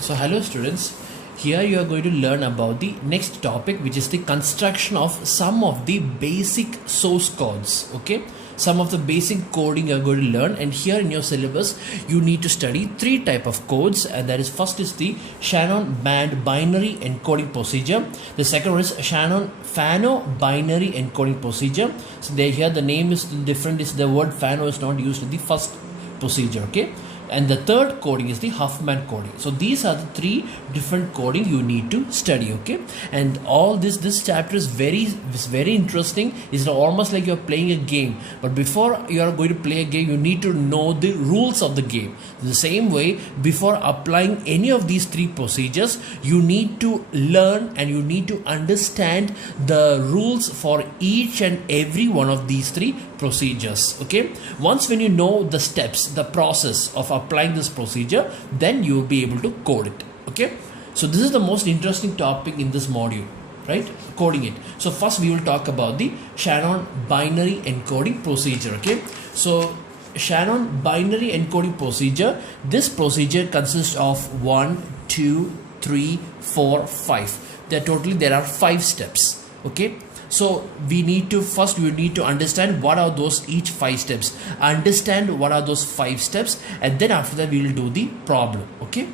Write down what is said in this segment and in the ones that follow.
So hello students, here you are going to learn about the next topic, which is the construction of some of the basic source codes. Okay, some of the basic coding you are going to learn, and here in your syllabus you need to study three type of codes, and that is first is the Shannon band binary encoding procedure. The second one is Shannon Fano binary encoding procedure. So there here the name is different, is the word Fano is not used in the first procedure. Okay, and the third coding is the Huffman coding. So these are the three different coding you need to study. Okay, and all this chapter is very interesting. It's almost like you're playing a game, but before you are going to play a game, you need to know the rules of the game. The same way, before applying any of these three procedures, you need to learn and you need to understand the rules for each and every one of these three procedures. Okay, once when you know the steps, the process of applying this procedure, then you will be able to code it. Okay, so this is the most interesting topic in this module, right? Coding it. So first we will talk about the Shannon binary encoding procedure. Okay, so Shannon binary encoding procedure, this procedure consists of 1, 2, 3, 4, 5. There are 5 steps. Okay, so we need to understand what are those each 5 steps, understand what are those 5 steps, and then after that we will do the problem. Okay,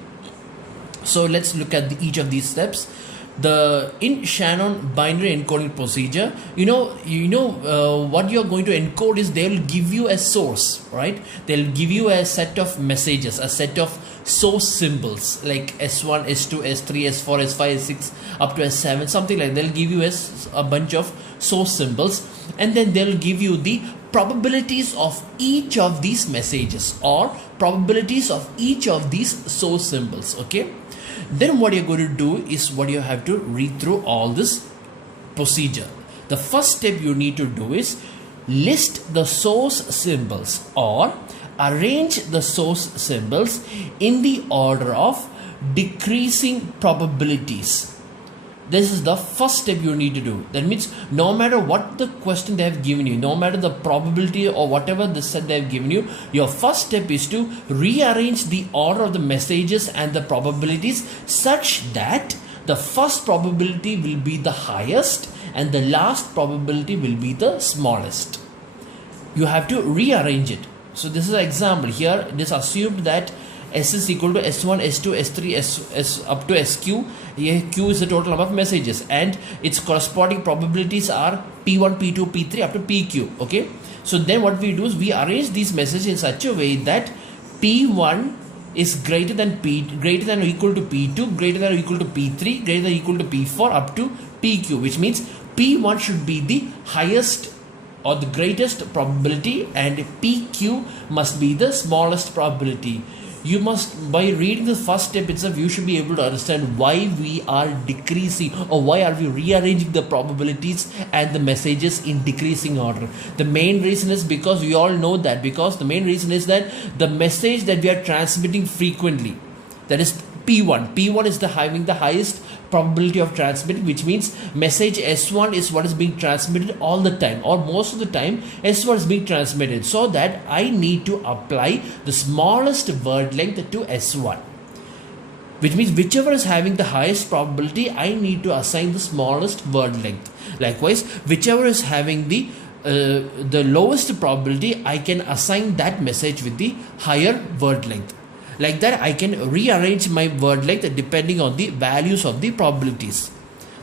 so let's look at each of these steps. In Shannon binary encoding procedure, what you're going to encode is they'll give you a source, right? They'll give you a set of messages, a set of source symbols like S1, S2, S3, S4, S5, S6 up to S7, something like that. They'll give you a bunch of source symbols, and then they'll give you the probabilities of each of these messages or probabilities of each of these source symbols. Okay, then what you're going to do is what you have to read through all this procedure. The first step you need to do is list the source symbols or arrange the source symbols in the order of decreasing probabilities. This is the first step you need to do. That means no matter what the question they have given you, no matter the probability or whatever the set they have given you, your first step is to rearrange the order of the messages and the probabilities such that the first probability will be the highest and the last probability will be the smallest. You have to rearrange it. So this is an example. Here it is assumed that S is equal to S1, S2, S3, S up to SQ. Here Q is the total number of messages, and its corresponding probabilities are P1, P2, P3 up to PQ. Okay, so then what we do is we arrange these messages in such a way that P1 is greater than or equal to P2, greater than or equal to P3, greater than or equal to P4 up to PQ, which means P1 should be the highest or the greatest probability and PQ must be the smallest probability. You must, by reading the first step itself, you should be able to understand why we are decreasing or why are we rearranging the probabilities and the messages in decreasing order. The main reason is because we all know that, because the main reason is that the message that we are transmitting frequently, that is P1 is having the highest probability of transmitting, which means message S1 is what is being transmitted all the time, or most of the time S1 is being transmitted, so that I need to apply the smallest word length to S1, which means whichever is having the highest probability, I need to assign the smallest word length. Likewise, whichever is having the lowest probability, I can assign that message with the higher word length. Like that, I can rearrange my word length depending on the values of the probabilities.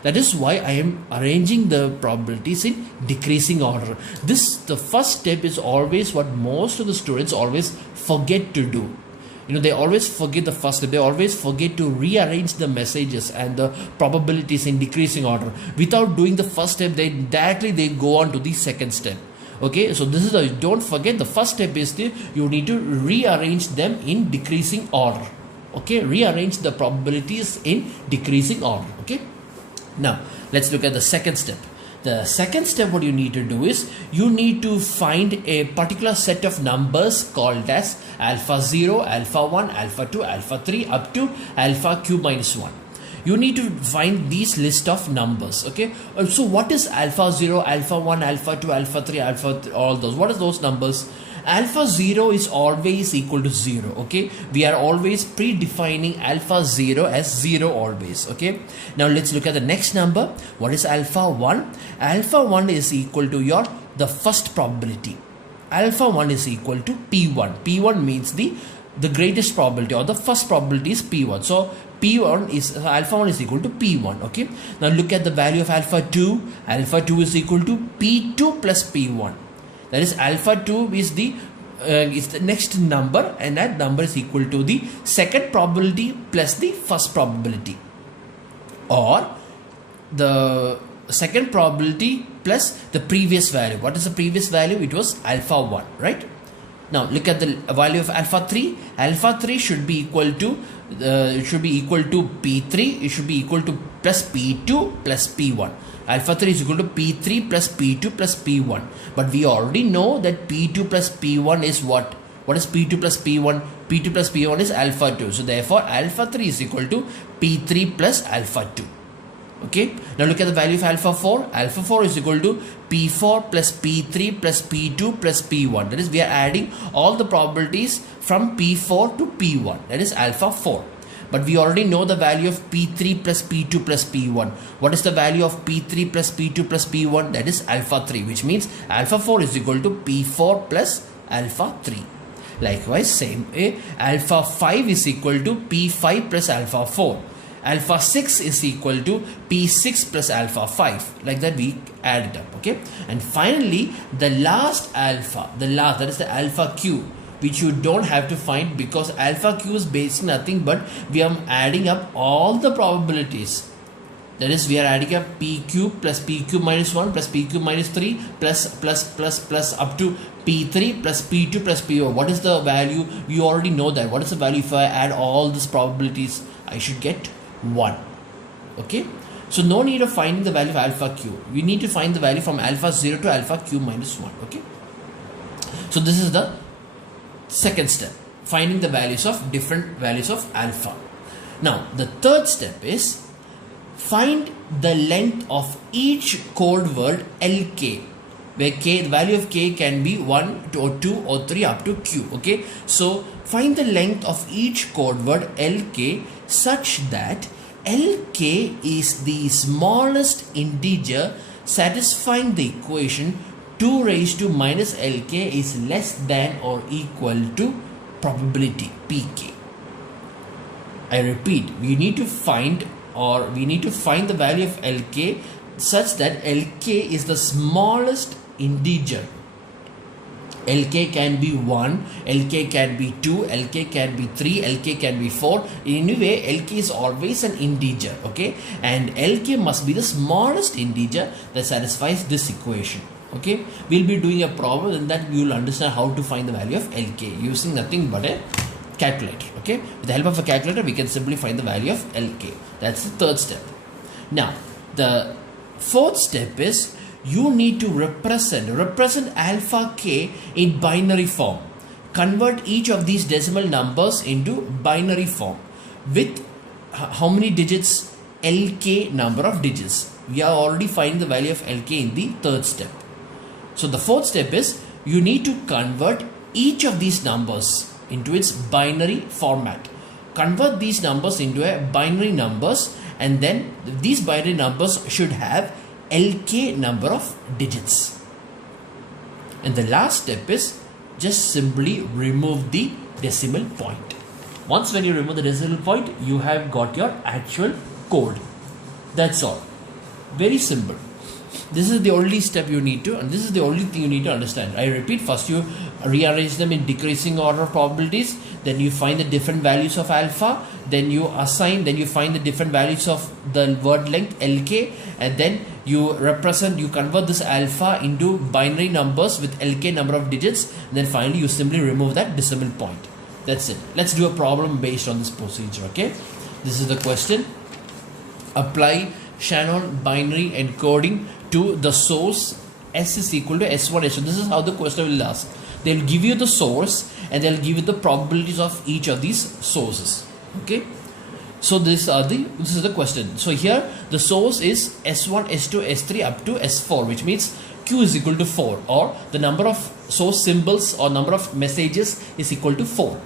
That is why I am arranging the probabilities in decreasing order. The first step is always what most of the students always forget to do. They always forget the first step. They always forget to rearrange the messages and the probabilities in decreasing order. Without doing the first step, they go on to the second step. Okay, so this is don't forget, the first step is you need to rearrange them in decreasing order. Okay, rearrange the probabilities in decreasing order. Okay, now let's look at the second step. The second step, what you need to do is you need to find a particular set of numbers called as alpha 0, alpha 1, alpha 2, alpha 3 up to alpha q minus 1. You need to find these list of numbers. Okay, so what is alpha 0, alpha 1, alpha 2, alpha 3, alpha all those? What are those numbers? alpha 0 is always equal to 0. Okay, we are always predefining alpha 0 as 0 always. Okay, now let's look at the next number. What is alpha 1? Alpha 1 is equal to the first probability. Alpha 1 is equal to P1. P1 means the greatest probability, or the first probability is P1. So P1 is alpha 1 is equal to P1. Okay, now look at the value of alpha 2. Alpha 2 is equal to P2 plus P1. That is, alpha 2 is the next number, and that number is equal to the second probability plus the first probability, or the second probability plus the previous value. What is the previous value? It was alpha 1, right? Now look at the value of alpha 3. Alpha 3 should be equal to P3. It should be equal to plus P2 plus P1. Alpha 3 is equal to P3 plus P2 plus P1. But we already know that P2 plus P1 is what? What is P2 plus P1? P2 plus P1 is alpha 2. So therefore alpha 3 is equal to P3 plus alpha 2. Okay, now look at the value of alpha 4. Alpha 4 is equal to P4 plus P3 plus P2 plus P1. That is, we are adding all the probabilities from P4 to P1. That is alpha 4. But we already know the value of P3 plus P2 plus P1. What is the value of P3 plus P2 plus P1? That is alpha 3, which means alpha 4 is equal to P4 plus alpha 3. Likewise, same way, alpha 5 is equal to P5 plus alpha 4. Alpha 6 is equal to P6 plus alpha 5. Like that we add it up. Okay, and finally the last alpha, that is the alpha q, which you don't have to find, because alpha q is basically nothing but we are adding up all the probabilities. That is, we are adding up PQ plus PQ minus 1 plus PQ minus 3 plus up to P3 plus P2 plus P1. What is the value? We already know that. What is the value if I add all these probabilities? I should get 1. Okay, so no need of finding the value of alpha q. We need to find the value from alpha 0 to alpha q minus 1. Okay, so this is the second step, finding the values of different values of alpha. Now the third step is find the length of each code word LK, where k, the value of k can be 1 or 2 or 3 up to q. Okay, so find the length of each code word LK such that LK is the smallest integer satisfying the equation 2 raised to minus LK is less than or equal to probability PK. I repeat, we need to find the value of LK such that LK is the smallest integer. LK can be 1, LK can be 2, LK can be 3, LK can be 4. Anyway, LK is always an integer, okay? And LK must be the smallest integer that satisfies this equation, okay? We'll be doing a problem, and that you will understand how to find the value of LK using nothing but a calculator, okay? With the help of a calculator, we can simply find the value of LK. That's the third step. Now, the fourth step is you need to represent alpha k in binary form. Convert each of these decimal numbers into binary form with how many digits? LK number of digits. We are already finding the value of LK in the third step. So the fourth step is you need to convert each of these numbers into its binary format. Convert these numbers into a binary numbers, and then these binary numbers should have LK number of digits. And the last step is just simply remove the decimal point. Once when you remove the decimal point, you have got your actual code. That's all. Very simple. This is the only step you need to, and this is the only thing you need to understand. I repeat, first you rearrange them in decreasing order of probabilities, then you find the different values of alpha, then you assign, then you find the different values of the word length LK, and then you convert this alpha into binary numbers with LK number of digits, and then finally you simply remove that decimal point. That's it. Let's do a problem based on this procedure, okay? This is the question. Apply Shannon binary encoding to the source S is equal to S1, S2. This is how the question will ask. They'll give you the source and they'll give you the probabilities of each of these sources. Okay. So this is the question. So here the source is S1, S2, S3 up to S4, which means Q is equal to 4, or the number of source symbols or number of messages is equal to 4.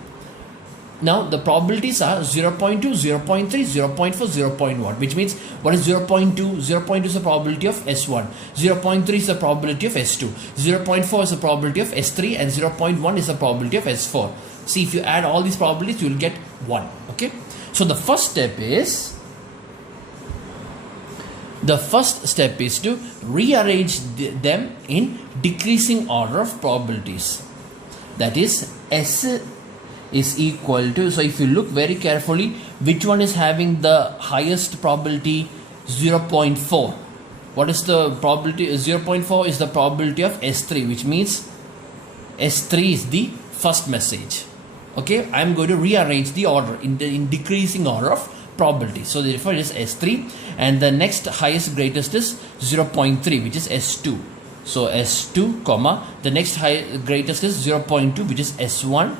Now the probabilities are 0.2, 0.3, 0.4, 0.1, which means what is 0.2? 0.2 is the probability of S1, 0.3 is the probability of S2, 0.4 is the probability of S3, and 0.1 is the probability of S4. See, if you add all these probabilities, you will get 1. Okay. So the first step is to rearrange them in decreasing order of probabilities. That is, S is equal to, so if you look very carefully, which one is having the highest probability? 0.4. What is the probability? 0.4 is the probability of S3, which means S3 is the first message. Okay, I am going to rearrange the order in decreasing order of probability. So therefore it is S3, and the next highest greatest is 0.3, which is S2. So S2 comma, the next greatest is 0.2, which is S1,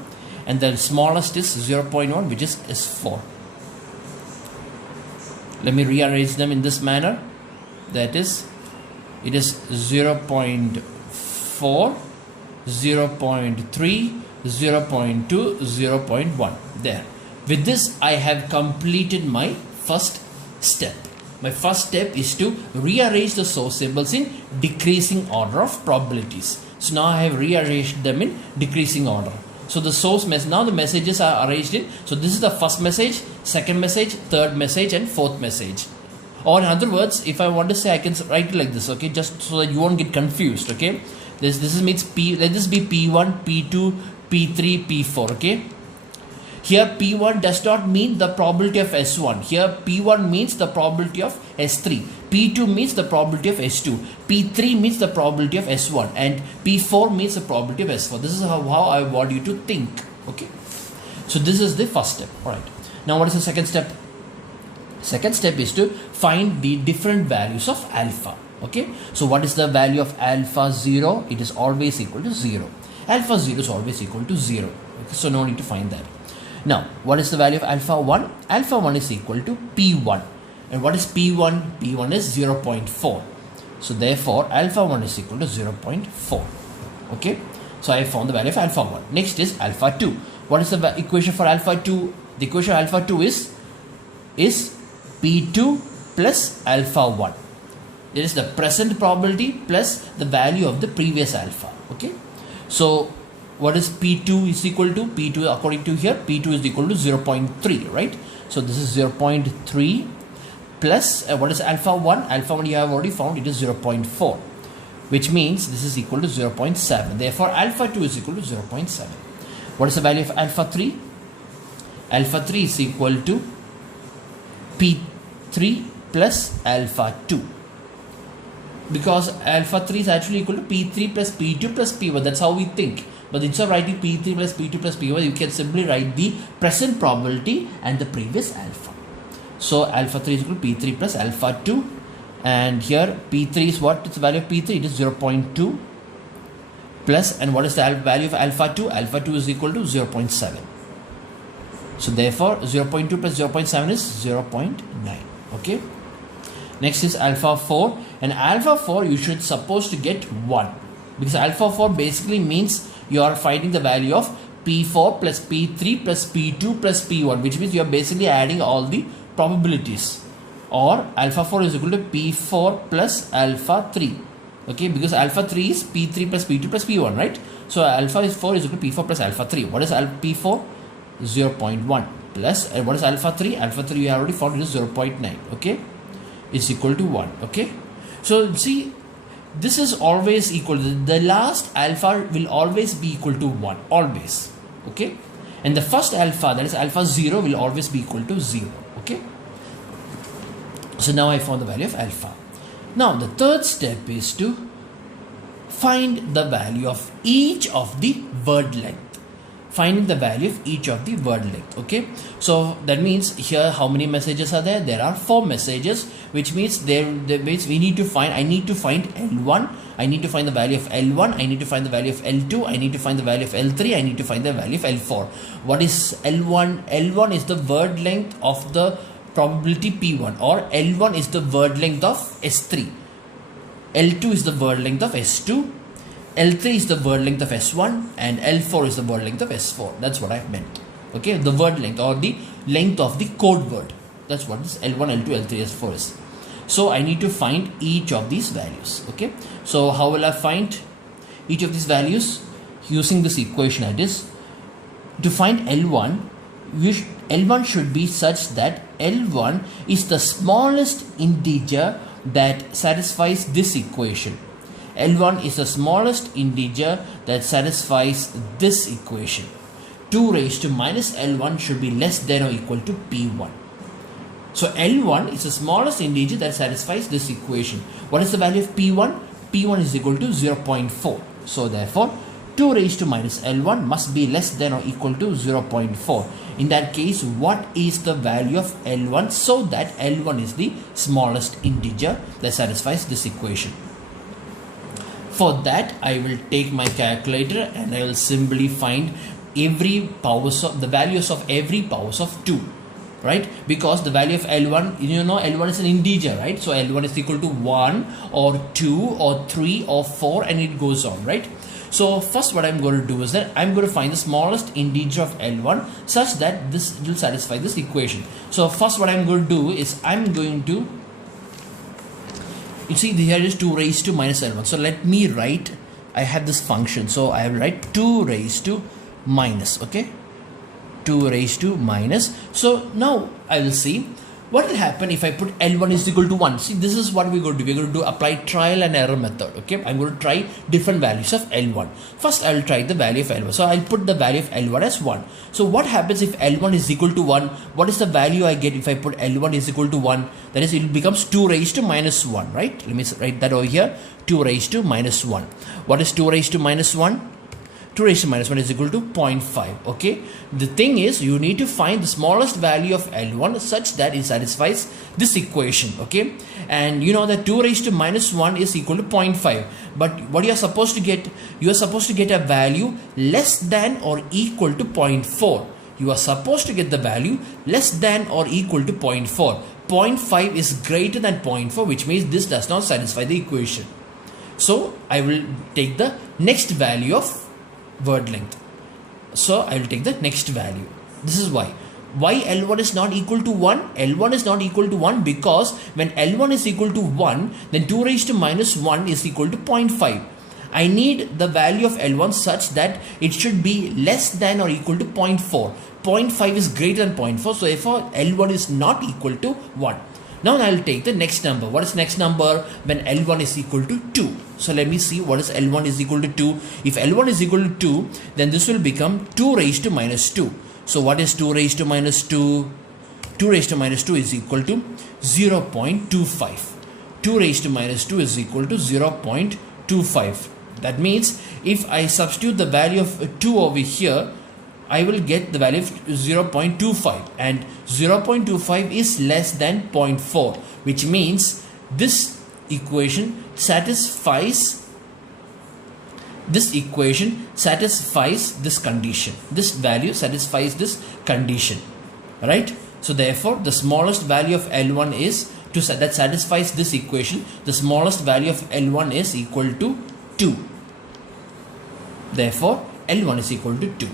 and the smallest is 0.1, which is S4. Let me rearrange them in this manner. That is, it is 0.4, 0.3, 0.2, 0.1. There. With this, I have completed my first step. My first step is to rearrange the source symbols in decreasing order of probabilities. So now I have rearranged them in decreasing order. So the source message, now the messages are arranged in, so this is the first message, second message, third message, and fourth message. Or in other words, if I want to say, I can write it like this, okay, just so that you won't get confused, okay. This means P, let this be P1, P2, P3, P4, okay. Here P1 does not mean the probability of S1. Here P1 means the probability of S3. P2 means the probability of S2. P3 means the probability of S1. And P4 means the probability of S4. This is how I want you to think. Okay. So this is the first step. Alright. Now what is the second step? Second step is to find the different values of alpha. Okay. So what is the value of alpha 0? It is always equal to 0. Alpha 0 is always equal to 0. Okay. So no need to find that. Now, what is the value of alpha 1? Alpha 1 is equal to P1. And what is P1? P1 is 0.4. So therefore, alpha 1 is equal to 0.4. Okay. So I have found the value of alpha 1. Next is alpha 2. What is the equation for alpha 2? The equation of alpha 2 is P2 plus alpha 1. It is the present probability plus the value of the previous alpha. Okay. So what is P2 is equal to? P2 according to here, P2 is equal to 0.3, right? So this is 0.3 plus what is alpha 1? Alpha 1 you have already found, it is 0.4, which means this is equal to 0.7. Therefore alpha 2 is equal to 0.7. What is the value of alpha 3? Alpha 3 is equal to P3 plus alpha 2. Because alpha 3 is actually equal to P3 plus P2 plus P1. That's how we think. But instead of writing P3 plus P2 plus P1, you can simply write the present probability and the previous alpha. So alpha 3 is equal to P3 plus alpha 2. And here P3 is what? It's the value of P3. It is 0.2 plus, and what is the value of alpha 2? Alpha 2 is equal to 0.7. So therefore 0.2 plus 0.7 is 0.9. Okay. Next is alpha 4. And alpha 4 you should suppose to get 1. Because alpha 4 basically means you are finding the value of P4 plus P3 plus P2 plus P1, which means you are basically adding all the probabilities. Or alpha 4 is equal to P4 plus alpha 3. Okay, because alpha 3 is P3 plus P2 plus P1, right? So alpha 4 is equal to P4 plus alpha 3. What is P4? 0.1 plus, and what is alpha 3? Alpha 3 you have already found, it is 0.9. Okay, it's equal to 1. Okay, so see, this is always equal to, the last alpha will always be equal to 1, always. Okay, and the first alpha, that is alpha 0, will always be equal to 0. Okay, so now I found the value of alpha. Now the third step is to find the value of each of the word length. Finding the value of each of the word length. Okay, so that means here how many messages are there? There are 4 messages, which means we need to find, I need to find L1, I need to find the value of L1, I need to find the value of L2, I need to find the value of L3, I need to find the value of L4. What is L1? L1 is the word length of the probability P1, or L1 is the word length of S3. L2 is the word length of S2, L3 is the word length of S1, and L4 is the word length of S4. That's what I've meant. Okay, the word length or the length of the code word. That's what this L1, L2, L3, S4 is. So I need to find each of these values. Okay, so how will I find each of these values? Using this equation, it is to find L1, L1 should be such that L1 is the smallest integer that satisfies this equation. L1 is the smallest integer that satisfies this equation. 2 raised to minus L1 should be less than or equal to P1. So L1 is the smallest integer that satisfies this equation. What is the value of P1? P1 is equal to 0.4. So therefore, 2 raised to minus L1 must be less than or equal to 0.4. In that case, what is the value of L1 so that L1 is the smallest integer that satisfies this equation? For that, I will take my calculator and I will simply find every powers of the values of every powers of 2. Right, because the value of L1, you know, L1 is an integer, right? So L1 is equal to 1 or 2 or 3 or 4 and it goes on, right? So first what I'm going to do is that I'm going to find the smallest integer of L1 such that this will satisfy this equation. So first what I'm going to do is I'm going to, you see here is 2 raised to minus L1. So let me write, I have this function. So I will write 2 raised to minus, okay? 2 raised to minus. So now I will see what will happen if I put L1 is equal to 1. See, this is what we're going to do. We're going to apply trial and error method. Okay, I'm going to try different values of L1. First, I will try the value of L1. So I'll put the value of L1 as 1. So what happens if L1 is equal to 1? What is the value I get if I put L1 is equal to 1? That is, it becomes 2 raised to minus 1, right? Let me write that over here. 2 raised to minus 1. What is 2 raised to minus 1? 2 raised to minus 1 is equal to 0.5. Okay, the thing is you need to find the smallest value of L1 such that it satisfies this equation. Okay, and you know that 2 raised to minus 1 is equal to 0.5, but what you are supposed to get, you are supposed to get a value less than or equal to 0.4. You are supposed to get the value less than or equal to 0.4. 0.5 is greater than 0.4, which means this does not satisfy the equation. So I will take the next value of word length. So I will take the next value. This is why L1 is not equal to 1. L1 is not equal to 1 because when L1 is equal to 1, then 2 raised to minus 1 is equal to 0.5. I need the value of L1 such that it should be less than or equal to 0.4. 0.5 is greater than 0.4, so therefore L1 is not equal to 1. Now I will take the next number. What is next number when L1 is equal to 2? So let me see what is L1 is equal to 2. If L1 is equal to 2, then this will become 2 raised to minus 2. So what is 2 raised to minus 2? 2 raised to minus 2 is equal to 0.25. 2 raised to minus 2 is equal to 0.25. That means if I substitute the value of 2 over here, I will get the value of 0.25, and 0.25 is less than 0.4, which means this equation satisfies this condition. This value satisfies this condition, right? So therefore the smallest value of L1 is that satisfies this equation. The smallest value of L1 is equal to 2. Therefore L1 is equal to 2.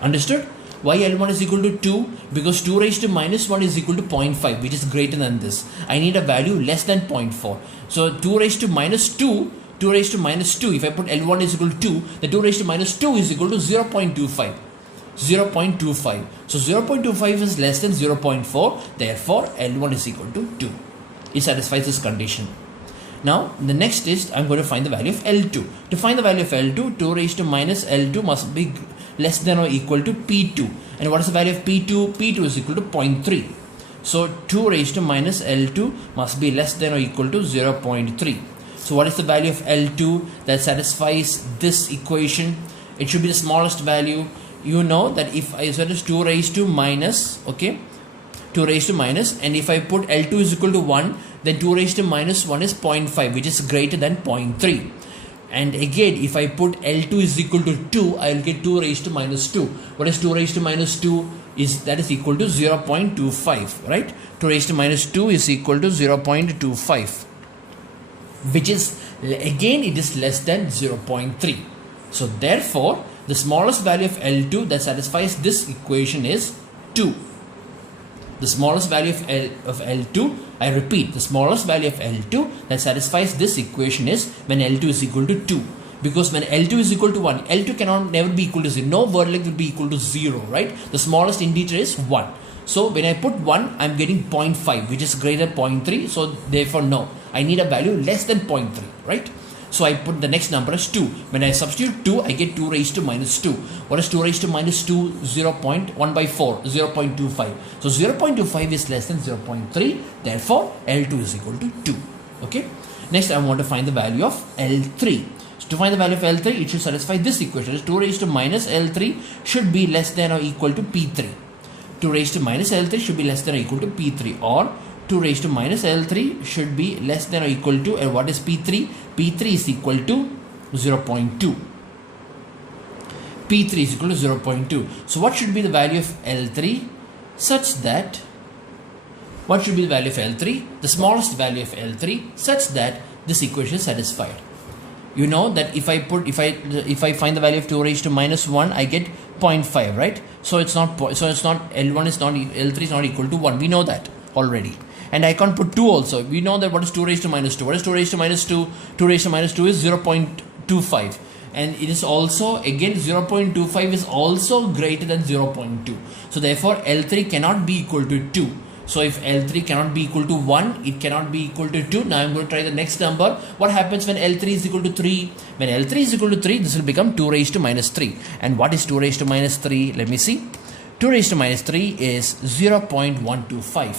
Understood? Why L1 is equal to 2? Because 2 raised to minus 1 is equal to 0.5, which is greater than this. I need a value less than 0.4. So 2 raised to minus 2, 2 raised to minus 2, if I put L1 is equal to 2, the 2 raised to minus 2 is equal to 0.25. 0.25. So 0.25 is less than 0.4. Therefore, L1 is equal to 2. It satisfies this condition. Now, the next is I'm going to find the value of L2. To find the value of L2, 2 raised to minus L2 must be less than or equal to P2. And what is the value of P2? P2 is equal to 0.3. So 2 raised to minus L2 must be less than or equal to 0.3. So what is the value of L2 that satisfies this equation? It should be the smallest value. You know that if I set is 2 raised to minus, okay, 2 raised to minus, and if I put L2 is equal to 1, then 2 raised to minus 1 is 0.5, which is greater than 0.3. And again, if I put L2 is equal to 2, I will get 2 raised to minus 2. What is 2 raised to minus 2? That is equal to 0.25, right? 2 raised to minus 2 is equal to 0.25. which is again it is less than 0.3. So therefore the smallest value of L2 that satisfies this equation is 2. The smallest value of L2, I repeat, the smallest value of L2 that satisfies this equation is when L2 is equal to 2. Because when L2 is equal to 1, L2 cannot never be equal to 0. No word length will be equal to 0, right? The smallest integer is 1. So when I put 1, I'm getting 0.5, which is greater than 0.3. So therefore no, I need a value less than 0.3, right? So I put the next number as 2. When I substitute 2, I get 2 raised to minus 2. What is 2 raised to minus 2? 0.1 by 4, 0.25. So 0.25 is less than 0.3. Therefore, L2 is equal to 2. Okay. Next, I want to find the value of L3. So to find the value of L3, it should satisfy this equation. 2 raised to minus L3 should be less than or equal to P3. 2 raised to minus L3 should be less than or equal to P3, or 2 raised to minus L3 should be less than or equal to, and what is P3? P3 is equal to 0.2. P3 is equal to 0.2. So what should be the value of L3 such that, what should be the value of L3? The smallest value of L3 such that this equation is satisfied. You know that if I find the value of 2 raised to minus 1, I get 0.5, right? So it's not L1 is not, L3 is not equal to 1. We know that already. And I can't put 2 also. We know that what is 2 raised to minus 2? What is 2 raised to minus 2? 2 raised to minus 2 is 0.25. And it is also, again, 0.25 is also greater than 0.2. So therefore, L3 cannot be equal to 2. So if L3 cannot be equal to 1, it cannot be equal to 2. Now I'm going to try the next number. What happens when L3 is equal to 3? When L3 is equal to 3, this will become 2 raised to minus 3. And what is 2 raised to minus 3? Let me see. 2 raised to minus 3 is 0.125.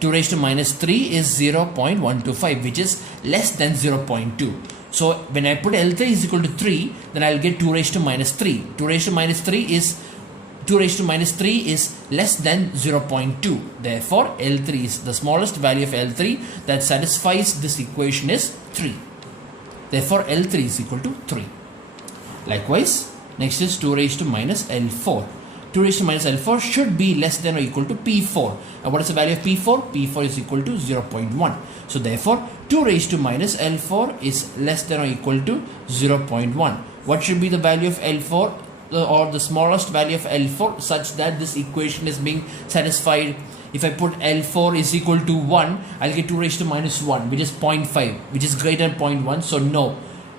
2 raised to minus 3 is 0.125, which is less than 0.2. So when I put L3 is equal to 3, then I'll get 2 raised to minus 3. 2 raised to minus 3 is less than 0.2. Therefore, L3 is the smallest value of L3 that satisfies this equation is 3. Therefore, L3 is equal to 3. Likewise, next is 2 raised to minus L4. 2 raised to minus L4 should be less than or equal to P4. And what is the value of P4? P4 is equal to 0.1. So therefore, 2 raised to minus L4 is less than or equal to 0.1. What should be the value of L4 or the smallest value of L4 such that this equation is being satisfied? If I put L4 is equal to 1, I'll get 2 raised to minus 1, which is 0.5, which is greater than 0.1. So no.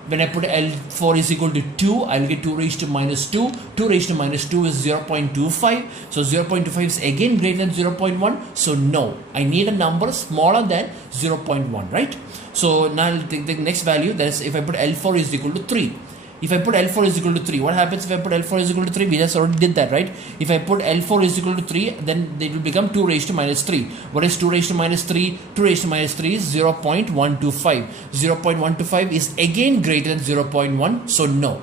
When I put L4 is equal to 2, I will get 2 raised to minus 2. 2 raised to minus 2 is 0.25. So 0.25 is again greater than 0.1. So no, I need a number smaller than 0.1, right? So now I'll take the next value. That is, if I put L4 is equal to 3. If I put L4 is equal to 3, what happens if I put L4 is equal to 3? We just already did that, right? If I put L4 is equal to 3, then it will become 2 raised to minus 3. What is 2 raised to minus 3? 2 raised to minus 3 is 0.125. 0.125 is again greater than 0.1. So no,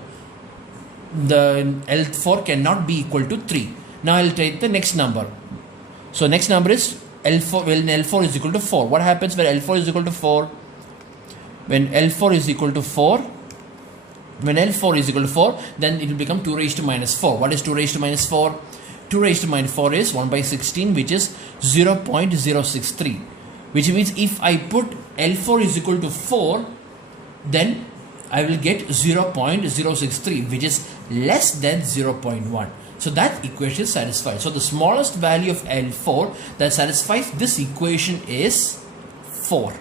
the L4 cannot be equal to 3. Now I'll take the next number. So next number is L4. When L4 is equal to 4. What happens when L4 is equal to 4? When L4 is equal to 4, when L4 is equal to 4, then it will become 2 raised to minus 4. What is 2 raised to minus 4? 2 raised to minus 4 is 1 by 16, which is 0.063. Which means if I put L4 is equal to 4, then I will get 0.063, which is less than 0.1. So that equation is satisfied. So the smallest value of L4 that satisfies this equation is 4.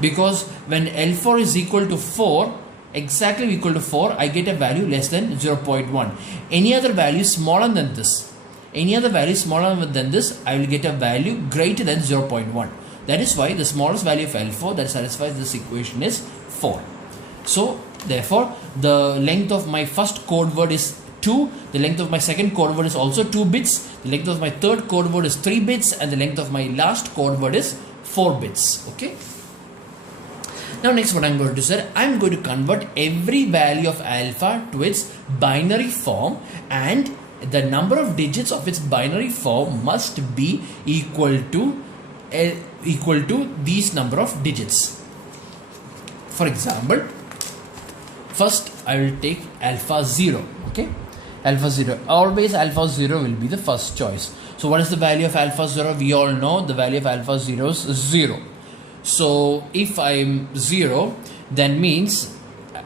Because when L4 is equal to 4, exactly equal to 4, I get a value less than 0.1. Any other value smaller than this, I will get a value greater than 0.1. That is why the smallest value of L4 that satisfies this equation is 4. So therefore, the length of my first code word is 2. The length of my second code word is also 2 bits. The length of my third code word is 3 bits. And the length of my last code word is 4 bits. Okay. Now next what I'm going to do is I'm going to convert every value of alpha to its binary form, and the number of digits of its binary form must be equal to these number of digits. For example, first I will take alpha 0. Okay, alpha 0. Always alpha 0 will be the first choice. So what is the value of alpha 0? We all know the value of alpha 0 is 0. So if I'm 0, then means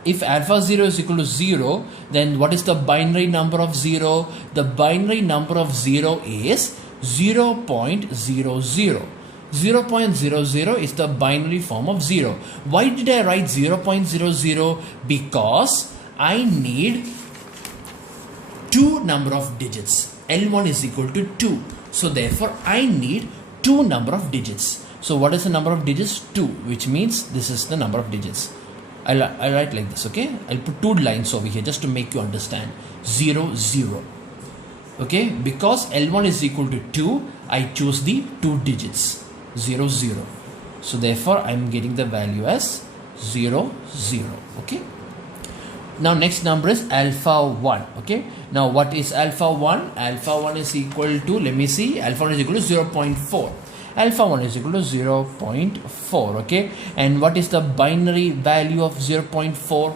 if alpha 0 is equal to 0, then what is the binary number of 0? The binary number of 0 is 0.00. 0.00 is the binary form of 0. Why did I write 0.00? Because I need 2 number of digits. L1 is equal to 2. So therefore I need 2 number of digits. So what is the number of digits? 2, which means this is the number of digits. I'll write like this, okay? I'll put 2 lines over here just to make you understand. 0, 0. Okay? Because L1 is equal to 2, I choose the 2 digits. 0, 0. So therefore I'm getting the value as 0, 0. Okay? Now next number is alpha 1. Okay? Now what is alpha 1? Alpha 1 is equal to, let me see, alpha 1 is equal to 0.4. Alpha 1 is equal to 0.4. Okay? And what is the binary value of 0.4?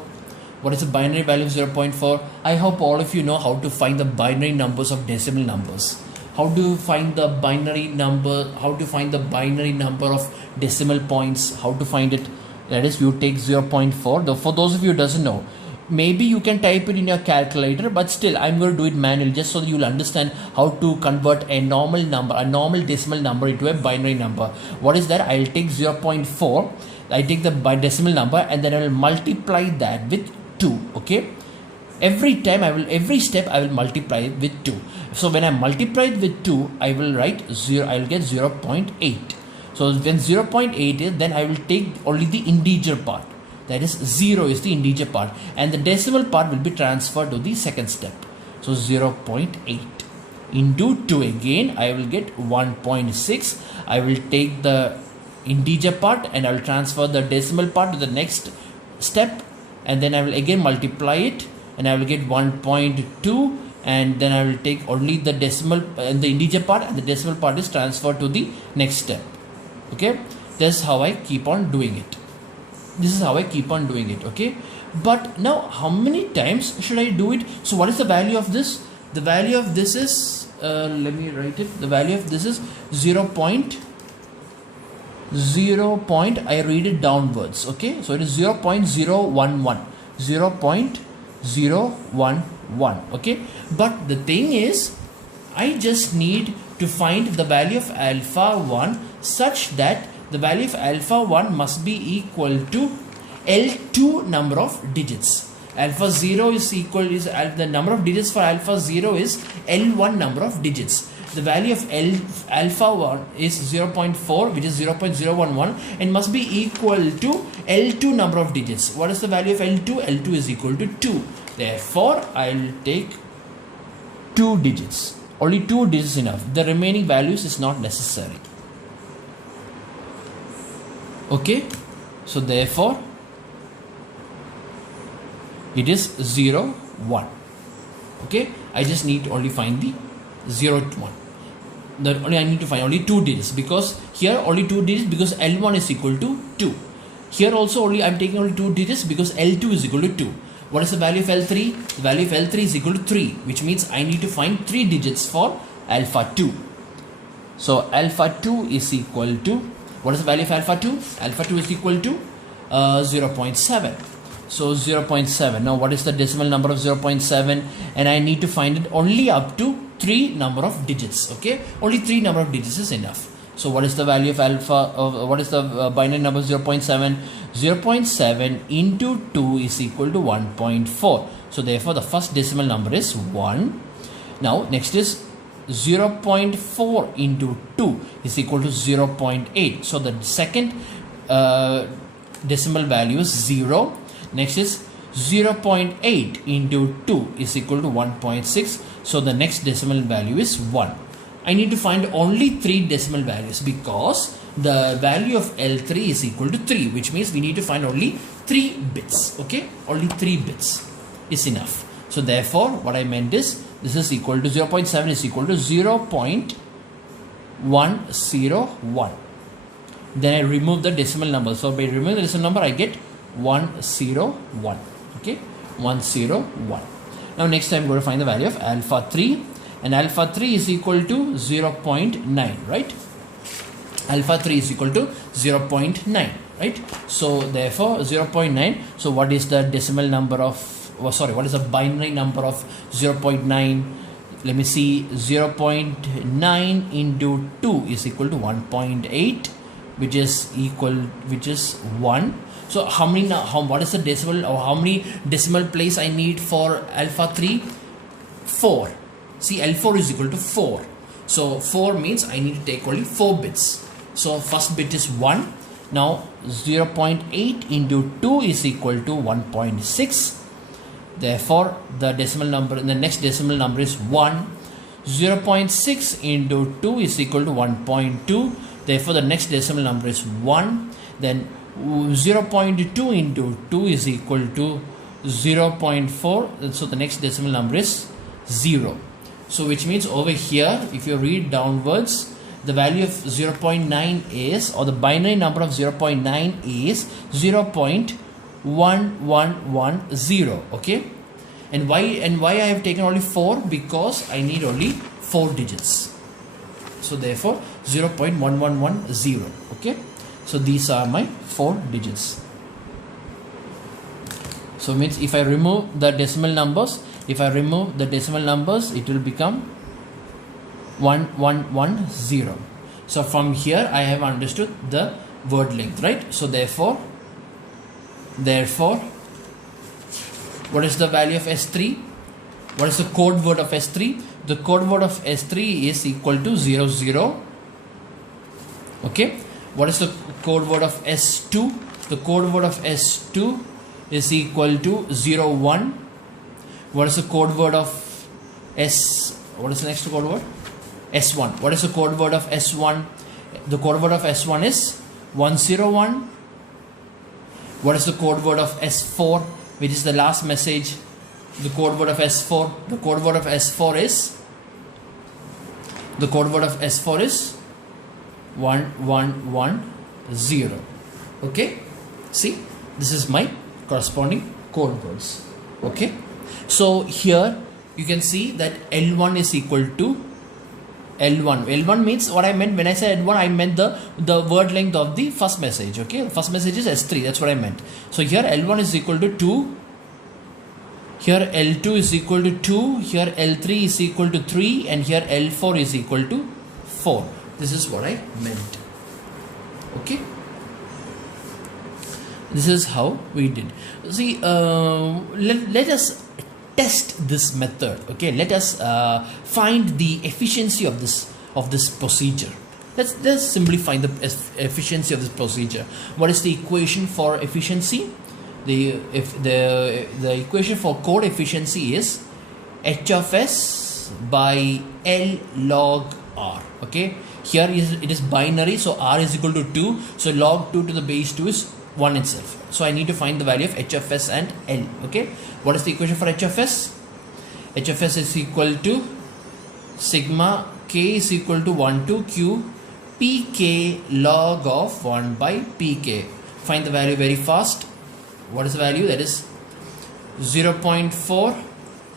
What is the binary value of 0.4? I hope all of you know how to find the binary numbers of decimal numbers. How to find the binary number, how to find the binary number of decimal points, how to find it. That is, you take 0.4. For those of you who doesn't know, maybe you can type it in your calculator, but still I'm going to do it manually just so that you'll understand how to convert a normal number, a normal decimal number into a binary number. What is that? I'll take 0.4, I take the decimal number and then I will multiply that with 2. Okay? Every step I will multiply it with 2. So when I multiply it with 2, I will write 0, I will get 0.8. So when 0.8 is, then I will take only the integer part. That is 0 is the integer part, and the decimal part will be transferred to the second step. So 0.8 into 2 again, I will get 1.6. I will take the integer part and I will transfer the decimal part to the next step, and then I will again multiply it and I will get 1.2, and then I will take only the decimal and the integer part, and the decimal part is transferred to the next step. Okay, that's how I keep on doing it. This is how I keep on doing it. Okay, but now how many times should I do it? So what is the value of this? The value of this is let me write it. The value of this is 0. I read it downwards. Okay, so it is 0.011. 0.011. Okay, but the thing is, I just need to find the value of alpha 1 such that the value of alpha 1 must be equal to L2 number of digits. Alpha 0 is equal, the number of digits for alpha 0 is L1 number of digits. The value of alpha 1 is 0.4, which is 0.011, and must be equal to L2 number of digits. What is the value of L2? L2 is equal to 2. Therefore, I will take 2 digits. Only 2 digits enough. The remaining values is not necessary. Okay, so therefore it is 0, 1. Okay, I just need to only find the 0 to 1. I need to find only 2 digits, because here only 2 digits because L1 is equal to 2. Here also only I am taking only 2 digits because L2 is equal to 2. What is the value of L3? The value of L3 is equal to 3, which means I need to find 3 digits for alpha 2. So alpha 2 is equal to, what is the value of alpha 2? Alpha 2 is equal to 0.7. So 0.7. Now what is the decimal number of 0.7? And I need to find it only up to 3 number of digits. Okay, only 3 number of digits is enough. So what is the value of alpha? What is the binary number 0.7? 0.7 into 2 is equal to 1.4. So therefore the first decimal number is 1. Now next is 0.4 into 2 is equal to 0.8. So the second decimal value is 0. Next is 0.8 into 2 is equal to 1.6. So the next decimal value is 1. I need to find only 3 decimal values because the value of L3 is equal to 3, which means we need to find only 3 bits. Okay, only 3 bits is enough. So therefore what I meant is this is equal to 0.7 is equal to 0.101. Then I remove the decimal number. So by removing the decimal number I get 101. Okay, 101. Now next I'm going to find the value of alpha 3, and alpha 3 is equal to 0.9, right? alpha 3 is equal to 0.9, right? So therefore 0.9. So what is the decimal number of, what is the binary number of 0.9? Let me see. 0.9 into 2 is equal to 1.8, which is 1. So what is the decimal, or how many decimal place I need for alpha 3? 4. See, L4 is equal to 4. So 4 means I need to take only 4 bits. So first bit is 1. Now 0.8 into 2 is equal to 1.6. Therefore the decimal number, the next decimal number is 1. 0.6 into 2 is equal to 1.2. Therefore the next decimal number is 1. Then 0.2 into 2 is equal to 0.4. So the next decimal number is 0. So which means over here, if you read downwards, the value of 0.9 is, or the binary number of 0.9 is 0.1110. Okay, and why I have taken only 4? Because I need only 4 digits. So therefore 0.1110. Okay, so these are my 4 digits. So means if I remove the decimal numbers, it will become 1110. So from here I have understood the word length, right? So therefore what is the value of S3? What is the code word of S3? The code word of S3 is equal to 00. Okay, what is the code word of S2? The code word of S2 is equal to 01. What is the code word of what is the next code word? S1. What is the code word of S1? The code word of S1 is 101. What is the code word of S4, which is the last message? The code word of S4. The code word of S4 is 1110. Okay, see, this is my corresponding code words. Okay, so here you can see that L1 is equal to L1. L1 means, what I meant when I said L1, I meant the word length of the first message. Okay, the first message is S3. That's what I meant. So here L1 is equal to 2. Here L2 is equal to 2. Here L3 is equal to 3, and here L4 is equal to 4. This is what I meant. Okay, this is how we did. See, let us test this method. Okay, let us find the efficiency of this procedure. Let's simply find the efficiency of this procedure. What is the equation for efficiency? The equation for code efficiency is h of s by L log r. Okay, here it is binary, so r is equal to 2. So log 2 to the base 2 is 1 itself. So I need to find the value of h of s and L. Okay, what is the equation for h of s? H of s is equal to sigma k is equal to 1 to q pk log of 1 by pk. Find the value very fast. What is the value? That is 0.4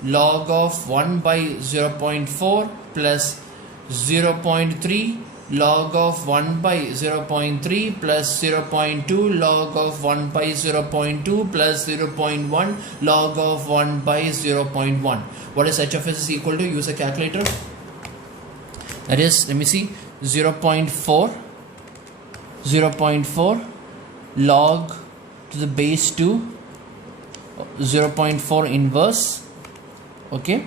log of 1 by 0.4 plus 0.3 log of 1 by 0.3 plus 0.2 log of 1 by 0.2 plus 0.1 log of 1 by 0.1. What is h of s is equal to? Use a calculator. That is, let me see, 0.4 log to the base 2, 0.4 inverse. Okay,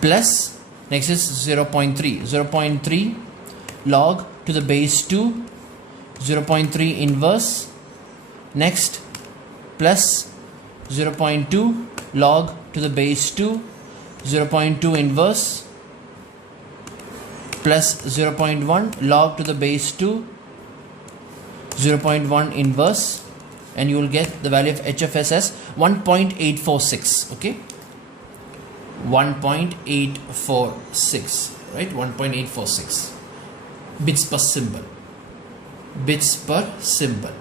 plus next is 0.3 log to the base 2, 0.3 inverse. Next, plus 0.2 log to the base 2, 0.2 inverse, plus 0.1 log to the base 2, 0.1 inverse, and you will get the value of h of s as 1.846. Okay, 1.846, right? 1.846 bits per symbol.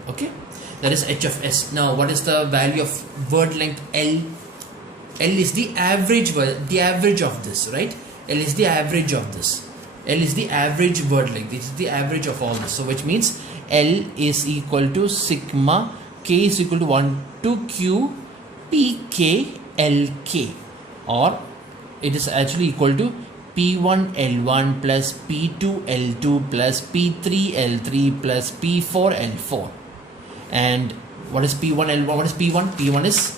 Okay, that is h of s. Now what is the value of word length L? L is the average of this, right? L is the average of this. L is the average word length. This is the average of all this. So which means L is equal to sigma K is equal to 1 to Q PK LK, or it is actually equal to P1 L1 plus P2 L2 plus P3 L3 plus P4 L4. And what is P1 L1? What is P1? P1 is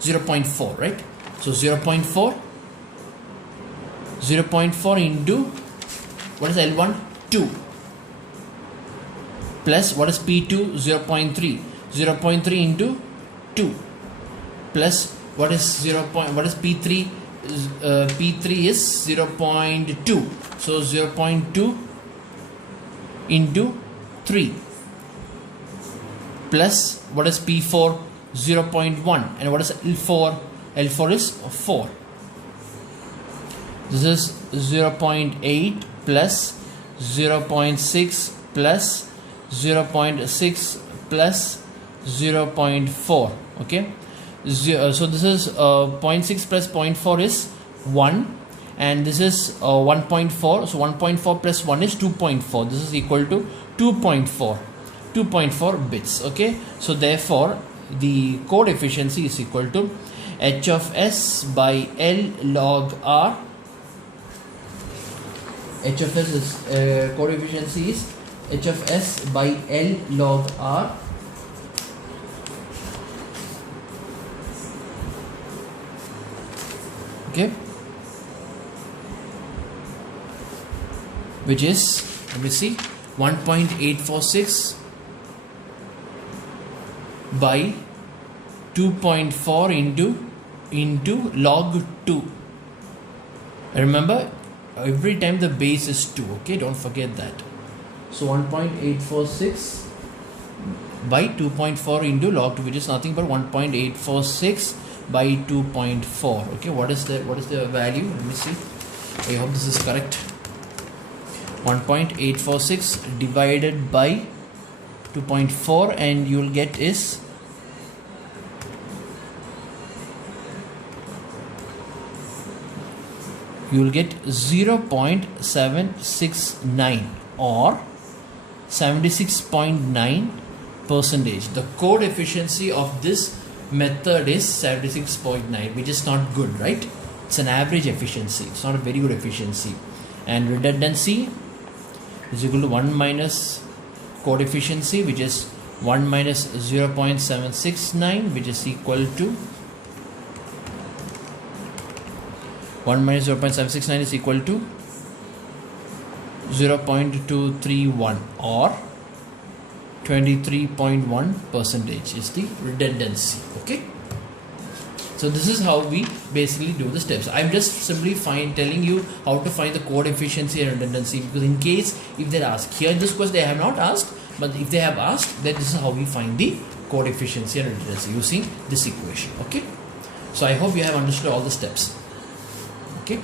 0.4, right? So 0.4 into what is L1? 2 plus what is P2? 0.3 into 2 plus what is P3? P3 is 0.2, so 0.2 into 3 plus what is P4? 0.1, and what is L4? L4 is 4. This is 0.8 plus 0.6 plus 0.6 plus 0.4. Okay, so this is 0.6 plus 0.4 is 1, and this is 1.4. So 1.4 plus 1 is 2.4. This is equal to 2.4 bits. Okay, so therefore the code efficiency is equal to H of S by L log R. H of S is code efficiency is H of S by L log R okay, which is, let me see, 1.846 by 2.4 into log 2. Remember, every time the base is 2. Okay, don't forget that. So 1.846 by 2.4 into log 2, which is nothing but 1.846 by 2.4. Okay, what is the value? Let me see. I hope this is correct. 1.846 divided by 2.4, and you will get is 0.769 or 76.9%. The code efficiency of this method is 76.9, which is not good, right? It's an average efficiency. It's not a very good efficiency. And redundancy is equal to 1 minus code efficiency, which is 1 minus 0.769, which is equal to 1 minus 0.769 is equal to 0.231 or 23.1% is the redundancy. Okay, so this is how we basically do the steps. I'm just simply telling you how to find the code efficiency and redundancy, because in case if they ask, here in this question they have not asked, but if they have asked, then this is how we find the code efficiency and redundancy using this equation. Okay, so I hope you have understood all the steps. Okay.